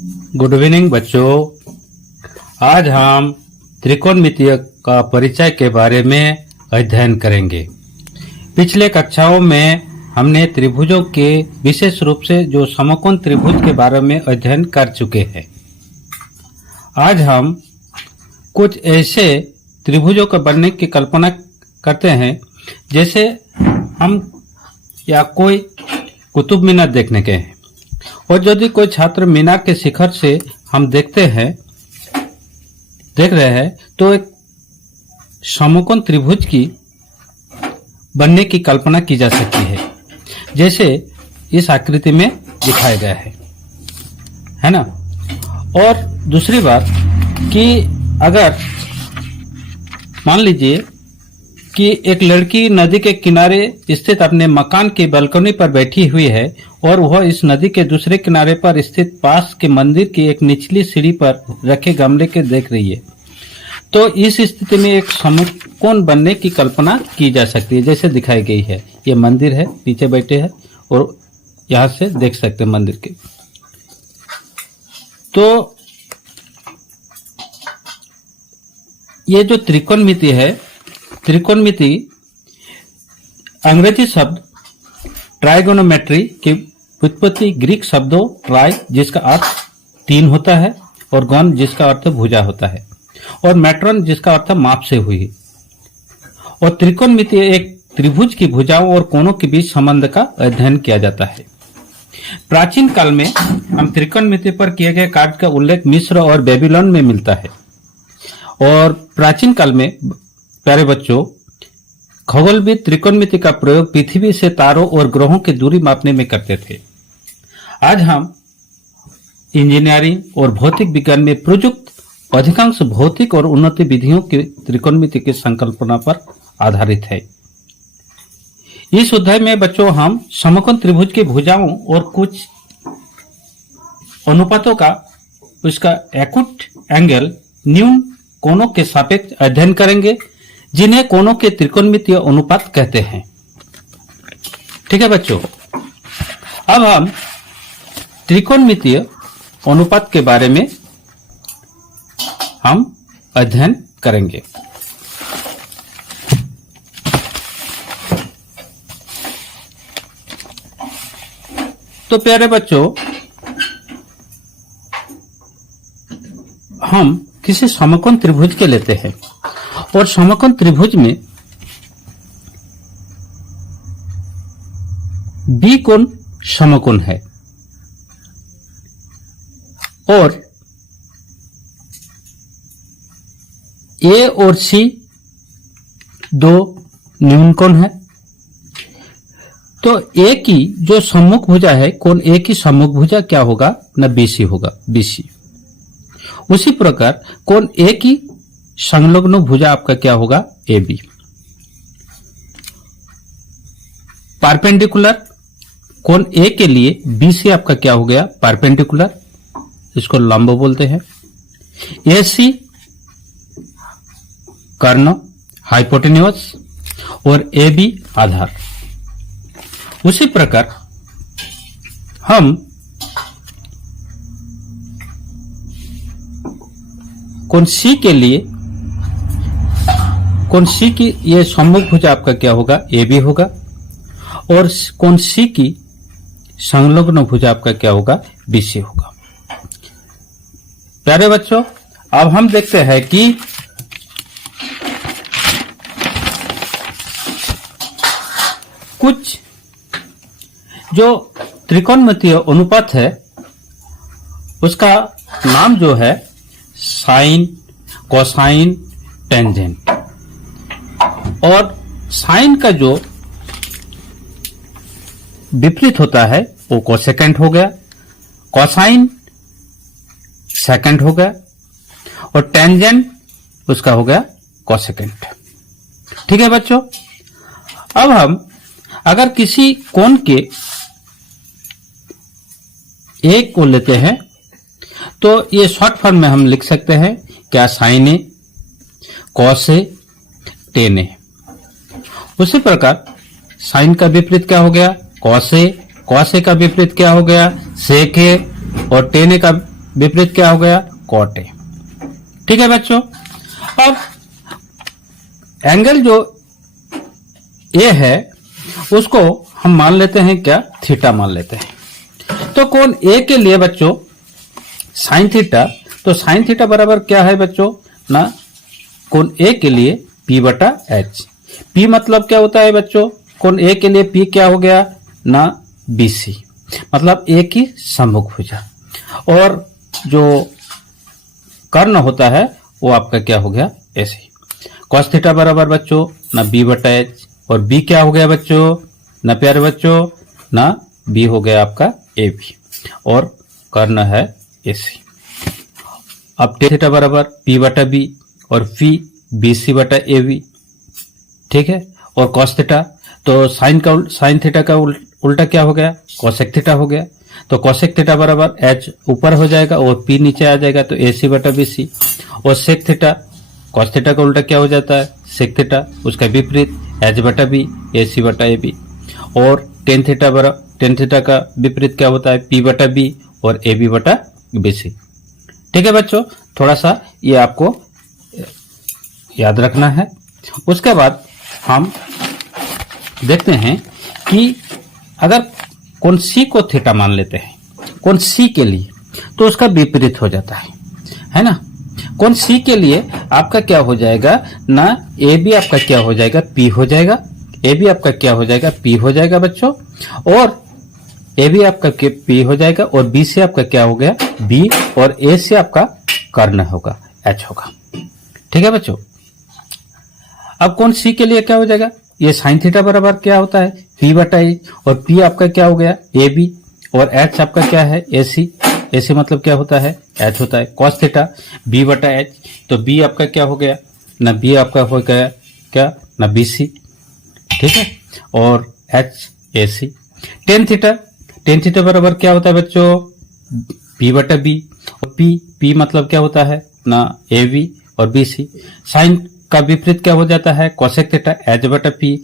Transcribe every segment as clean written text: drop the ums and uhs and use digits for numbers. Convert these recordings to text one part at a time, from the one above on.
Good evening बच्चों। आज हम त्रिकोणमितीय का परिचय के बारे में अध्ययन करेंगे। पिछले कक्षाओं में हमने त्रिभुजों के विशेष रूप से जो समकोण त्रिभुज के बारे में अध्ययन कर चुके हैं। आज हम कुछ ऐसे त्रिभुजों के बनने की कल्पना करते हैं जैसे हम या कोई कुतुब मीनार देखने गए हैं, और यदि कोई छात्र मीनार के शिखर से हम देख रहे हैं तो एक समकोण त्रिभुज की बनने की कल्पना की जा सकती है, जैसे इस आकृति में दिखाया गया है ना। और दूसरी बात कि अगर मान लीजिए कि एक लड़की नदी के किनारे स्थित अपने मकान की बालकनी पर बैठी हुई है और वह इस नदी के दूसरे किनारे पर स्थित पास के मंदिर की एक निचली सीढ़ी पर रखे गमले के देख रही है, तो इस स्थिति में एक समकोण बनने की कल्पना की जा सकती है, जैसे दिखाई गई है। ये मंदिर है, पीछे बैठे हैं और यहां से देख सकते हैं मंदिर के। तो ये जो त्रिकोणमिति है, त्रिकोणमिति अंग्रेजी शब्द ट्राइगोनोमेट्री की व्युत्पत्ति ग्रीक शब्दों ट्राई जिसका अर्थ तीन होता है और गॉन जिसका अर्थ भुजा होता है और मैट्रॉन जिसका अर्थ माप से हुई। और त्रिकोणमिति एक त्रिभुज की भुजाओं और कोणों के बीच संबंध का अध्ययन किया जाता है। प्राचीन काल में हम त्रिकोणमिति पर किए गए कार्य का उल्लेख मिस्र और बेबीलोन में मिलता है। और प्राचीन काल में प्यारे बच्चों, खगोलविद त्रिकोणमिति का प्रयोग पृथ्वी से तारों और ग्रहों की दूरी मापने में करते थे। आज हम इंजीनियरिंग और भौतिक विज्ञान में प्रयुक्त अधिकांश भौतिक और उन्नति विधियों की त्रिकोणमिति की संकल्पना पर आधारित है। इस अध्याय में बच्चों हम समकोण त्रिभुज की भुजाओं और कुछ अनुपातों का उसका एक्यूट एंगल न्यून कोणों के सापेक्ष अध्ययन करेंगे, जिन्हें कोणों के त्रिकोणमितीय अनुपात कहते हैं। ठीक है बच्चों, अब हम त्रिकोणमितीय अनुपात के बारे में हम अध्ययन करेंगे। तो प्यारे बच्चों, हम किसी समकोण त्रिभुज के लेते हैं और समकोण त्रिभुज में बी कोण समकोण है और ए और सी दो न्यून कोण है। तो ए की जो सम्मुख भुजा है, कोण ए की सम्मुख भुजा क्या होगा ना, बीसी होगा, बीसी। उसी प्रकार कोण ए की संलग्न भुजा आपका क्या होगा, ए बी। परपेंडिकुलर कोण ए के लिए बी से आपका क्या हो गया, परपेंडिकुलर, इसको लंब बोलते हैं। ए सी कर्ण हाइपोटेन्यूज और ए बी आधार। उसी प्रकार हम कोण सी के लिए, कोण सी की ये सम्मुख भुजा आपका क्या होगा, ए बी होगा, और कोण सी की संलग्न भुजा आपका क्या होगा, बी सी होगा। प्यारे बच्चों, अब हम देखते हैं कि कुछ जो त्रिकोणमितीय अनुपात है उसका नाम जो है साइन, कोसाइन, टेंजेंट। और साइन का जो विपरीत होता है वो कोसेकेंट हो गया, कोसाइन सेकेंड हो गया और टेंजेंट उसका हो गया कोसेकेंट। ठीक है बच्चों, अब हम अगर किसी कोण के एक को लेते हैं तो ये शॉर्ट फॉर्म में हम लिख सकते हैं क्या, sign A, cos A, ten ए। उसी प्रकार साइन का विपरीत क्या हो गया, कॉस ए, कॉस ए का विपरीत क्या हो गया, सेक ए, और टेन ए का विपरीत क्या हो गया, कॉट ए। ठीक है बच्चों, अब एंगल जो ए है उसको हम मान लेते हैं क्या, थीटा मान लेते हैं। तो कोण ए के लिए बच्चों साइन थीटा, तो साइन थीटा बराबर क्या है बच्चों ना, कोण ए के लिए P बटा एच। P मतलब क्या होता है बच्चों, कोण ए के लिए P क्या हो गया ना, BC, मतलब ए की सम्मुख भुजा। और जो कर्ण होता है वो आपका क्या हो गया, ऐसे। कॉस थीटा बराबर बच्चों ना B बटा एच, और B क्या हो गया बच्चों ना प्यारे बच्चों ना, B हो गया आपका AB, और कर्ण है AC। अब टेन थीटा बराबर P बटा B और P BC बटा AB। ठीक है, और कॉस थीटा, तो साइन थीटा का उल्टा क्या हो गया, कोसेक थीटा हो गया। तो कोसेक थीटा बराबर H ऊपर हो जाएगा और P नीचे आ जाएगा, तो AC बटा BC। और सेक थीटा, कॉस थीटा का उल्टा क्या हो जाता है, सेक थीटा, उसका विपरीत H बटा B, AC बटा AB। और टेन थीटा का विपरीत क्या होता है, P बटा B और AB बटा BC। ठीक है बच्चों, थोड़ा सा ये आपको याद रखना है। उसके बाद हम देखते हैं कि अगर कोण C को थीटा मान लेते हैं, कोण C के लिए, तो उसका विपरीत हो जाता है ना। कोण C के लिए आपका क्या हो जाएगा ना, AB आपका क्या हो जाएगा, P हो जाएगा, AB आपका क्या हो जाएगा, P हो जाएगा बच्चों, और AB आपका P हो जाएगा, और B से आपका क्या हो गया, B, और A से आपका कर्ण होगा, H होगा। ठीक है बच्चों, अब कोण C के लिए क्या हो जाएगा, ये साइन थीटा बराबर क्या होता है, P बटा E, और P आपका क्या हो गया, AB, और H आपका क्या है, AC। AC मतलब क्या होता है, H होता है। कॉस थीटा B बटा H, तो B आपका क्या हो गया ना, B आपका हो गया क्या ना, BC। ठीक है, और H AC। टेन थीटा बराबर क्या होता है बच्चों, P बटा B, और P मतलब क्या होता है ना, AB और BC। साइन का विपरीत क्या हो जाता है, कोसेक थीटा, H बटा P,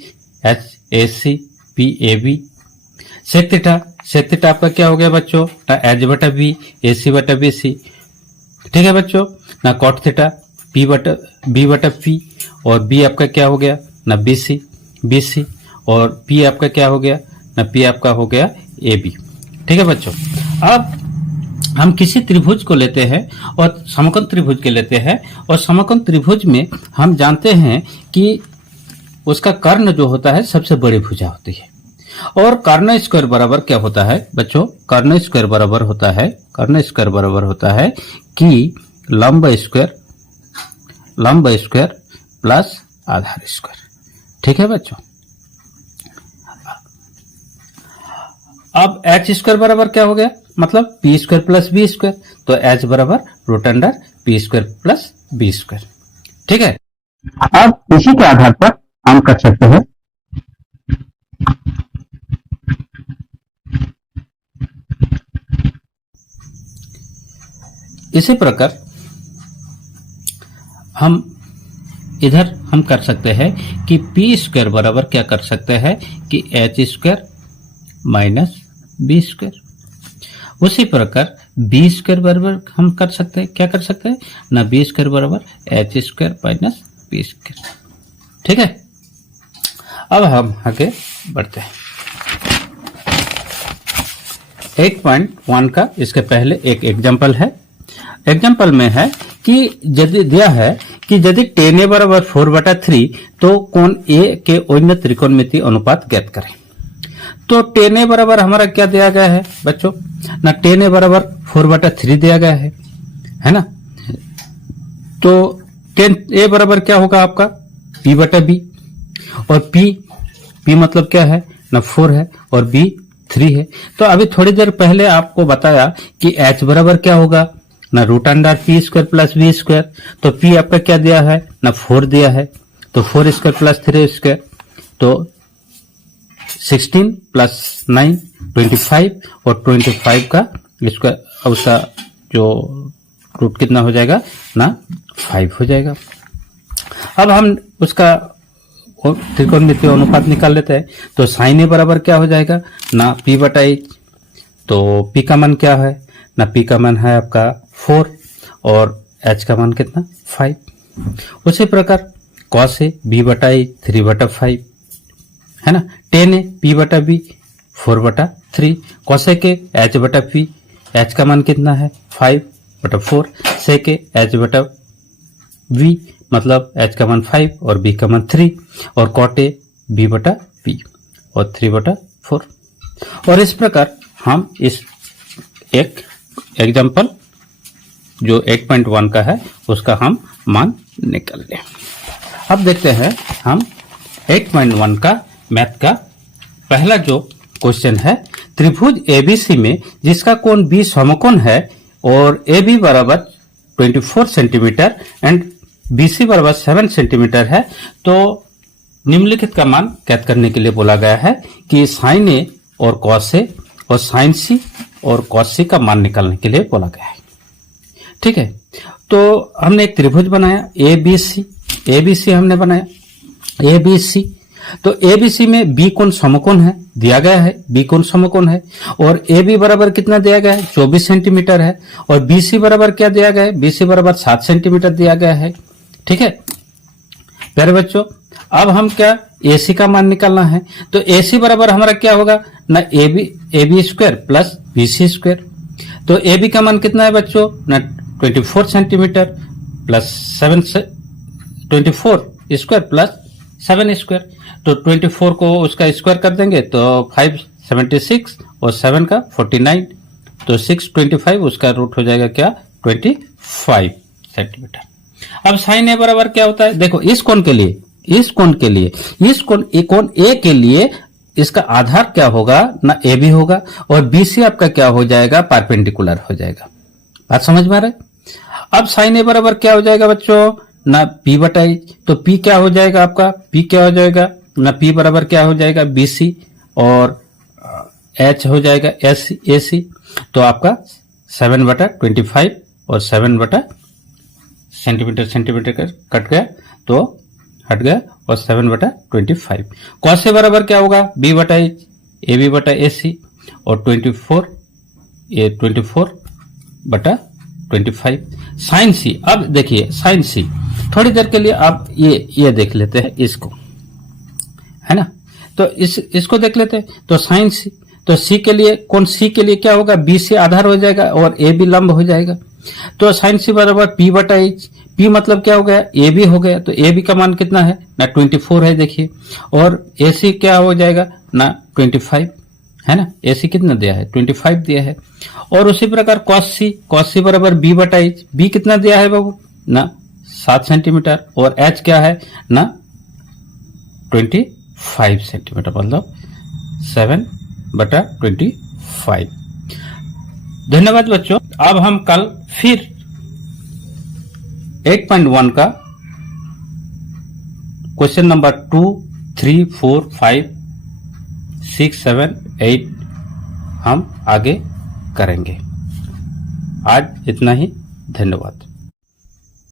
H AC, P AB। Sec theta आपका क्या हो गया बच्चों ना, H बटा B, AC बटा BC। ठीक है बच्चों ना, कॉट थीटा B बटा P, और B आपका क्या हो गया ना, BC, और P आपका क्या हो गया ना, P आपका हो गया AB। ठीक है बच्चों, अब हम किसी त्रिभुज को लेते हैं और समकोण त्रिभुज के लेते हैं, और समकोण त्रिभुज में हम जानते हैं कि उसका कर्ण जो होता है सबसे बड़ी भुजा होती है। और कर्ण स्क्वायर बराबर क्या होता है बच्चों, कर्ण स्क्वायर बराबर होता है कि लंब स्क्वायर प्लस आधार स्क्वायर। ठीक है बच्चों, अब एच स्क्वायर बराबर क्या हो गया, मतलब P square plus B square, तो एच बराबर root under P square plus B square. ठीक है, अब इसी के आधार पर हम कर सकते हैं इसी प्रकार हम इधर हम कर सकते हैं कि पी स्क्वायर बराबर क्या कर सकते हैं कि H square minus B square. उसी प्रकार बी स्क्वायर बराबर हम कर सकते हैं, क्या कर सकते हैं ना, बी स्क्वायर बराबर H square minus B square. ठीक है, अब हम आगे बढ़ते हैं। 8.1 का इसके पहले एक एग्जांपल है। एग्जांपल में है कि यदि दिया है कि यदि tan a बराबर 4/3 तो कोण A के ओन्य त्रिकोणमिति अनुपात ज्ञात करें। तो tan a बराबर हमारा क्या दिया गया है बच्चों ना, tan a बराबर 4/3 दिया गया है ना। तो tan a बराबर क्या होगा आपका p बटा b, और p मतलब क्या है ना 4 है, और b 3 है। तो अभी थोड़ी देर पहले आपको बताया कि h बराबर क्या होगा ना, root under P square plus B square. तो p आपका क्या दिया है ना 4 दिया है, तो 4 स्क्वायर प्लस 3 स्क्वायर, तो 16 प्लस 9 25, और 25 का स्क्वायर उसका जो रूट कितना हो जाएगा ना 5 हो जाएगा। अब हम उसका त्रिकोणमितीय अनुपात निकाल लेते हैं। तो साइन ए बराबर क्या हो जाएगा ना p बटा एच, तो p का मान क्या है ना पी का मान है आपका 4 और एच का मान कितना 5। उसी प्रकार कॉस ए बी बटा ए 3/5 है ना, टेन ए पी बटा बी 4/3, कॉसेक ए एच बटा पी, एच का मान कितना है 5/4, सेक ए एच बटा वी मतलब एच का मान 5 और बी का मान 3, और कॉट ए बी बटा पी और 3/4। और इस प्रकार हम इस एक एग्जाम्पल जो 8.1 का है उसका हम मान निकाल लें। अब देखते हैं हम 8.1 का मैथ का पहला जो क्वेश्चन है, त्रिभुज एबीसी में जिसका कोण बी समकोण है और ए बी बराबर 24 सेंटीमीटर एंड बीसी बराबर 7 सेंटीमीटर है, तो निम्नलिखित का मान ज्ञात करने के लिए बोला गया है कि साइन ए और कॉस ए और साइन सी और कॉस सी का मान निकालने के लिए बोला गया है। ठीक है, तो हमने एक त्रिभुज बनाया एबीसी हमने बनाया एबीसी। तो एबीसी में बी कोण समकोण है, दिया गया है बी कोण समकोण है, और ए बी बराबर कितना दिया गया है 24 सेंटीमीटर है, और बीसी बराबर क्या दिया गया है, बीसी बराबर 7 सेंटीमीटर दिया गया है। ठीक है प्यारे बच्चों, अब हम क्या एसी का मान निकालना है, तो एसी बराबर हमारा क्या होगा ना A B square plus BC square. तो ए बी का मान कितना है बच्चों ना 24 centimetre plus 7 24 square plus 7 square, तो 24 को उसका स्क्वायर कर देंगे तो 576 और 7 का 49, तो 625 उसका रूट हो जाएगा क्या 25 सेंटीमीटर। अब साइन ए बराबर क्या होता है, देखो इस कोण के लिए इस कोण ए के लिए इसका आधार क्या होगा ना ए बी होगा, और बीसी आपका क्या हो जाएगा परपेंडिकुलर हो जाएगा। बात समझ में आ रहा है। अब साइन ए बराबर क्या हो जाएगा बच्चों ना पी बटा ए, तो पी क्या हो जाएगा आपका पी क्या हो जाएगा ना पी बराबर क्या हो जाएगा बीसी, और एच हो जाएगा ए सी, तो आपका 7/25 और 7 सेंटीमीटर कट गया तो हट गया, और 7/25। कॉस ए बराबर क्या होगा बी बटा ए बी बटा ए सी, और 24/25। साइन सी, अब देखिए साइन सी थोड़ी देर के लिए आप ये देख लेते हैं इसको, है ना, तो इसको देख लेते हैं। तो साइन सी, तो सी के लिए कौन सी के लिए क्या होगा बी से आधार हो जाएगा और ए बी लंब हो जाएगा, तो साइन सी बराबर पी बटा एच, पी मतलब क्या हो गया ए बी हो गया, तो ए बी का मान कितना है ना 24 है देखिए, और ए सी क्या हो जाएगा ना 25 है ना, ए सी कितना दिया है 25 दिया है। और उसी प्रकार कॉस सी बराबर बी बटा एच, बी कितना दिया है बाबू ना 7 सेंटीमीटर, और एच क्या है ना 25 सेंटीमीटर, मतलब 7/25। धन्यवाद बच्चों। अब हम कल फिर 8.1 का क्वेश्चन नंबर 2, 3, 4, 5, 6, 7, 8 हम आगे करेंगे। आज इतना ही, धन्यवाद।